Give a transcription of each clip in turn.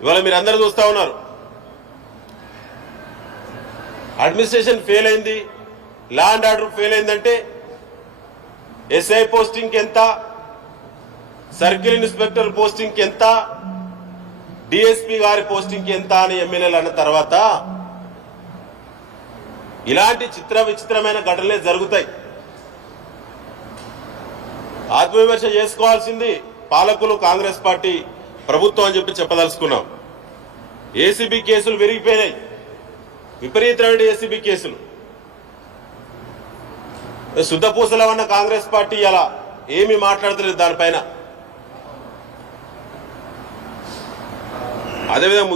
ఇవాళ మీరు అందరూ చూస్తా ఉన్నారు, అడ్మినిస్ట్రేషన్ ఫెయిల్ అయింది, లా అండ్ ఆర్డర్ ఫెయిల్ అయిందంటే ఎస్ఐ పోస్టింగ్ ఎంత, సర్కిల్ ఇన్స్పెక్టర్ పోస్టింగ్ ఎంత, డిఎస్పీ గారి పోస్టింగ్ ఎంత అని ఎమ్మెల్యేలు అన్న తర్వాత ఇలాంటి చిత్ర విచిత్రమైన ఘటనలే జరుగుతాయి. ఆత్మవిమర్శ చేసుకోవాల్సింది పాలకులు, కాంగ్రెస్ పార్టీ ప్రభుత్వం అని చెప్పదలుచుకున్నాం. ఏసీబీ కేసులు విరిగిపోయినాయి, విపరీతమైన ఏసీబీ కేసులు. శుద్ధపూసలో ఉన్న కాంగ్రెస్ పార్టీ అలా ఏమీ మాట్లాడతలేదు దానిపైన. అదేవిధంగా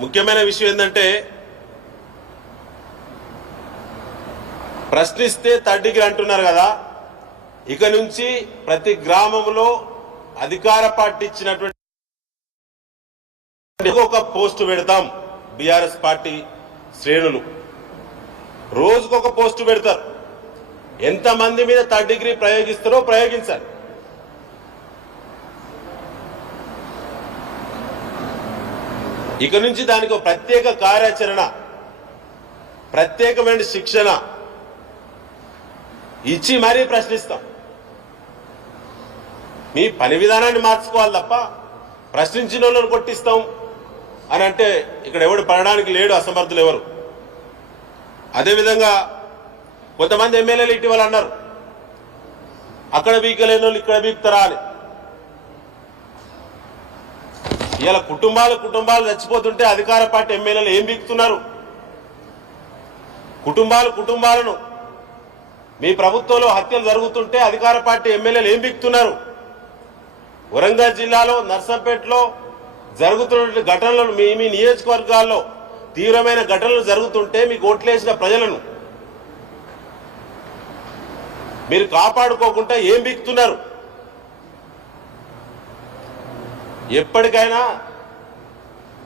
ముఖ్యమైన విషయం ఏంటంటే, ప్రశ్నిస్తే థర్డ్ డిగ్రీ అంటున్నారు కదా, ఇక నుంచి ప్రతి గ్రామంలో అధికార పార్టీ ఇచ్చినటువంటి ఒక పోస్టు పెడతాం. బీఆర్ఎస్ పార్టీ శ్రేణులు రోజుకొక పోస్టు పెడతారు. ఎంతమంది మీద థర్డ్ డిగ్రీ ప్రయోగిస్తారో ప్రయోగించాలి. ఇక నుంచి దానికి ప్రత్యేక కార్యాచరణ, ప్రత్యేకమైన శిక్షణ ఇచ్చి మరీ ప్రశ్నిస్తాం. మీ పని విధానాన్ని మార్చుకోవాలి తప్ప ప్రశ్నించిన వాళ్ళని కొట్టిస్తాం అని అంటే ఇక్కడ ఎవడు పడడానికి లేడు, అసమర్థులు ఎవరు. అదేవిధంగా కొంతమంది ఎమ్మెల్యేలు ఇటీవల అన్నారు, అక్కడ బీకలేని వాళ్ళు ఇక్కడ బీకుతారా అని. ఇలా కుటుంబాలు చచ్చిపోతుంటే అధికార పార్టీ ఎమ్మెల్యేలు ఏం బీకుతున్నారు? కుటుంబాలను మీ ప్రభుత్వంలో హత్యలు జరుగుతుంటే అధికార పార్టీ ఎమ్మెల్యేలు ఏం బీకుతున్నారు? వరంగల్ జిల్లాలో నర్సంపేటలో జరుగుతున్న ఘటనలను, మీ నియోజకవర్గాల్లో తీవ్రమైన ఘటనలు జరుగుతుంటే మీకు ఓట్లేసిన ప్రజలను మీరు కాపాడుకోకుండా ఏం బీకుతున్నారు? ఎప్పటికైనా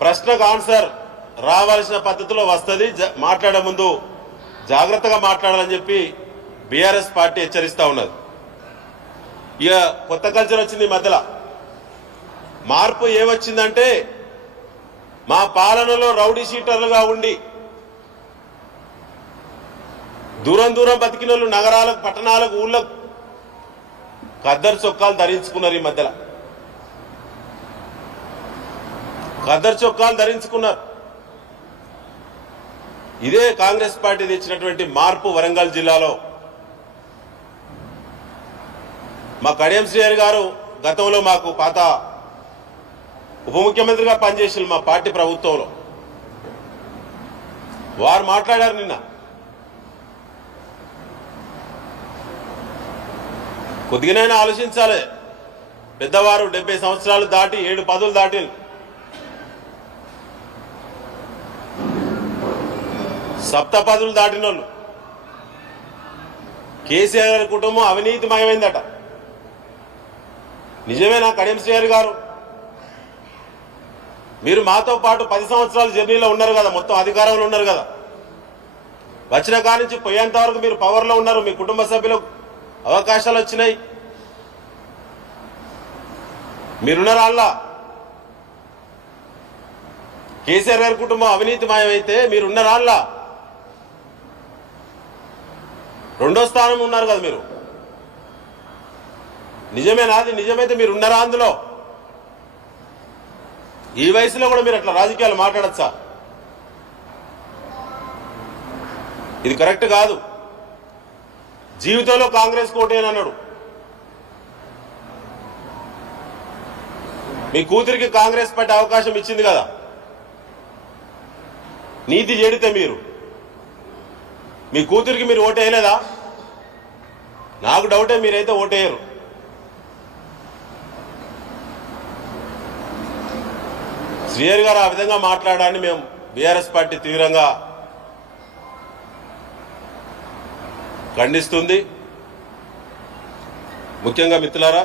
ప్రశ్నకు ఆన్సర్ రావాల్సిన పద్ధతిలో వస్తుంది. మాట్లాడే ముందు జాగ్రత్తగా మాట్లాడాలని చెప్పి బీఆర్ఎస్ పార్టీ హెచ్చరిస్తా ఉన్నది. ఇక కొత్త కల్చర్ వచ్చింది ఈ మధ్యలో. మార్పు ఏమొచ్చిందంటే, మా పాలనలో రౌడీ షీటర్లుగా ఉండి దూరం బతికిన వాళ్ళు నగరాలకు, పట్టణాలకు, ఊళ్ళకు ఖద్దరు చొక్కాలు ధరించుకున్నారు. ఈ మధ్యలో ఖద్దరు చొక్కాలు ధరించుకున్నారు. ఇదే కాంగ్రెస్ పార్టీ తెచ్చినటువంటి మార్పు. వరంగల్ జిల్లాలో మా కడియం శ్రీహరి గారు గతంలో మాకు పాత ఉప ముఖ్యమంత్రిగా పనిచేసిన మా పార్టీ ప్రభుత్వంలో వారు మాట్లాడారు. నిన్న కొద్దిగానైనా ఆలోచించాలి. పెద్దవారు 70 సంవత్సరాలు దాటి 7 పదులు దాటి సప్తపదులు దాటిన వాళ్ళు. కేసీఆర్ గారి కుటుంబం అవినీతిమయమైందట. నిజమేనా కడియం శ్రీహరి గారు? మీరు మాతో పాటు 10 సంవత్సరాల జర్నీలో ఉన్నారు కదా, మొత్తం అధికారంలో ఉన్నారు కదా. వచ్చిన కాడి నుంచి పోయేంత వరకు మీరు పవర్లో ఉన్నారు. మీ కుటుంబ సభ్యులకు అవకాశాలు వచ్చినాయి. మీరున్నారా? అల్లా కేసీఆర్ గారి కుటుంబం అవినీతిమయమైతే మీరున్నారా? అల్లా రెండో స్థానం ఉన్నారు కదా మీరు. నిజమేనా? అది నిజమైతే మీరు ఉన్నారా అందులో? ఈ వయసులో కూడా మీరు అట్లా రాజకీయాలు మాట్లాడచ్చా? ఇది కరెక్ట్ కాదు. జీవితంలో కాంగ్రెస్ కోటేనన్నాడు. మీ కూతురికి కాంగ్రెస్ పార్టీ అవకాశం ఇచ్చింది కదా. నీతి చెడితే మీ కూతురికి మీరు ఓటేయలేదా? నాకు డౌటే, మీరైతే ఓటేయరు. శ్రీహరి గారు ఆ విధంగా మాట్లాడాలని మేము బీఆర్ఎస్ పార్టీ తీవ్రంగా ఖండిస్తుంది. ముఖ్యంగా మిత్రులారా,